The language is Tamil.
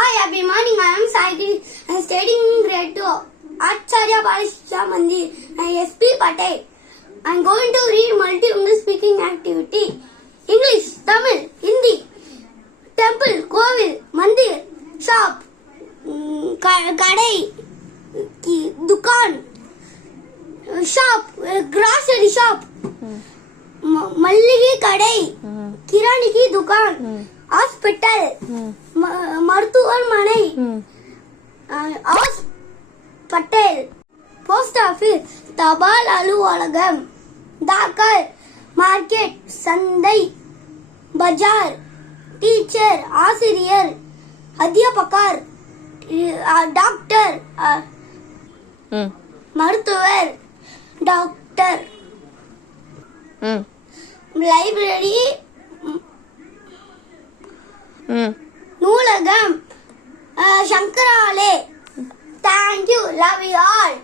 Hi, happy morning. I am Saidi. I am studying in grade 2. Acharya Balishya Mandir. I SP Patel. I am going to read multi-lingual speaking activity. English, Tamil, Hindi. Temple, Kovil, Mandir, shop, Kadai, Dukan, shop, grocery shop, Malligi Kadai, Kirani ki Dukan, hospital, மருத்துவர் மனை, ஹாஸ்பிட்டல், போஸ்ட் ஆபீஸ், தபால் அலுவலகம், டாக்கர், மார்க்கெட், சந்தை, பஜார், டீச்சர், ஆசிரியர், அத்தியாபகர், டாக்டர், மருத்துவர், டாக்டர், லைப்ரரி, நூலகம், சங்கராலே. Thank you. Love you all.